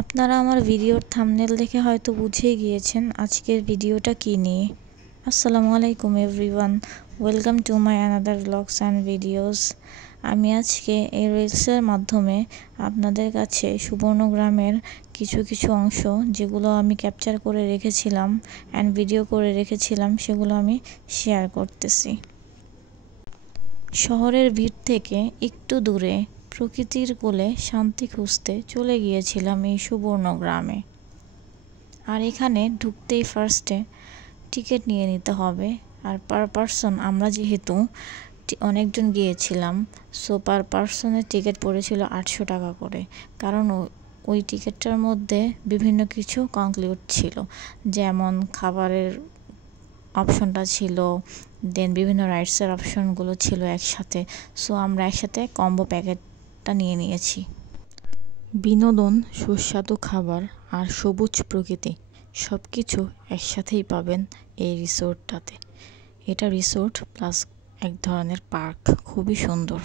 আপনারা আমার ভিডিওর থাম্বনেল দেখে হয়তো বুঝেই গিয়েছেন আজকের ভিডিওটা কী নিয়ে। আসসালামু আলাইকুম everyone, welcome to my another blogs and videos. আমি আজকে এই রিলসের মাধ্যমে আপনাদের কাছে সুবর্ণগ্রামের কিছু অংশ যেগুলো আমি ক্যাপচার করে রেখেছিলাম অ্যান্ড ভিডিও করে রেখেছিলাম সেগুলো আমি শেয়ার করতেছি। শহরের ভিড় থেকে একটু দূরে প্রকৃতির কোলে শান্তি খুঁজতে চলে গিয়েছিলাম এই সুবর্ণগ্রামে। আর এখানে ঢুকতেই ফার্স্টে টিকিট নিয়ে নিতে হবে। আর পার পারসন আমরা যেহেতু অনেকজন গিয়েছিলাম, সো পার পারসনের টিকিট পড়েছিল 800 টাকা করে। কারণ ওই টিকিটটার মধ্যে বিভিন্ন কিছু কনক্লুড ছিল, যেমন খাবারের অপশনটা ছিল, দেন বিভিন্ন রাইডসের অপশনগুলো ছিল একসাথে। সো আমরা একসাথে কম্বো প্যাকেটটা নিয়ে নিয়েছি। বিনোদন, সুস্বাদু খাবার আর সবুজ প্রকৃতি সব কিছু একসাথেই পাবেন এই রিসোর্টটাতে। এটা রিসোর্ট প্লাস এক ধরনের পার্ক, খুবই সুন্দর।